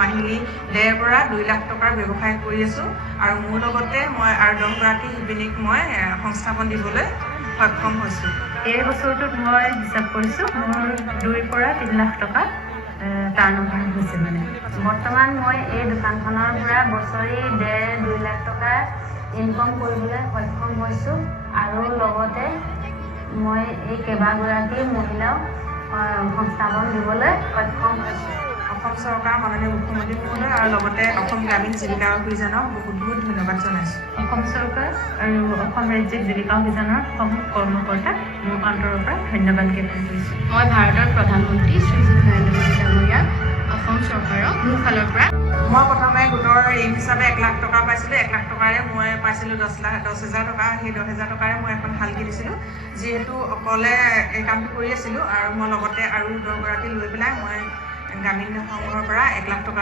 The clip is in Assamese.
মাহিলী 1.5 পৰা 2 লাখ টকাৰ ব্যৱসায় কৰি আছোঁ আৰু মোৰ লগতে মই আৰু 10 গৰাকী শিপিনীক মই সংস্থাপন দিবলৈ সক্ষম হৈছোঁ। এই বছৰটোত মই হিচাপ কৰিছোঁ মোৰ 2 পৰা 3 লাখ টকা টাৰ্ণঅভাৰ হৈছে মানে। বৰ্তমান মই এই দোকানখনৰ পৰা বছৰি 1.5-2 লাখ টকা ইনকম কৰিবলৈ সক্ষম হৈছোঁ আৰু লগতে মই এই কেইবাগৰাকী মহিলাক সংস্থাপন দিবলৈ সক্ষম হৈছোঁ। অসম চৰকাৰ মাননীয় মুখ্যমন্ত্ৰী মহোদয় আৰু লগতে অসম গ্ৰামীণ জীৱিকা অভিযানক বহুত ধন্যবাদ জনাইছোঁ। অসম চৰকাৰ আৰু অসম ৰাজ্যিক জীৱিকা অভিযানৰ সমূহ কৰ্মকৰ্তাক মোৰ অন্তৰৰ পৰা ধন্যবাদ জ্ঞাপন কৰিছোঁ। মই ভাৰতৰ প্ৰধানমন্ত্ৰী শ্ৰীযুত নৰেন্দ্ৰ মোদী ডাঙৰীয়া অসম চৰকাৰক মোৰ ফালৰ পৰা মই প্ৰথমে গোটৰ ঋণ হিচাপে 1 লাখ টকা পাইছিলোঁ। 1 লাখ টকাৰে মই পাইছিলোঁ 10,000 টকা। সেই 10,000 টকাৰে মই এখন শাল কিনিছিলোঁ। যিহেতু অকলে এই কামটো কৰি আছিলোঁ আৰু মই লগতে আৰু 10 গৰাকী লৈ পেলাই মই গ্ৰামীণ সংঘৰ পৰা 1 লাখ টকা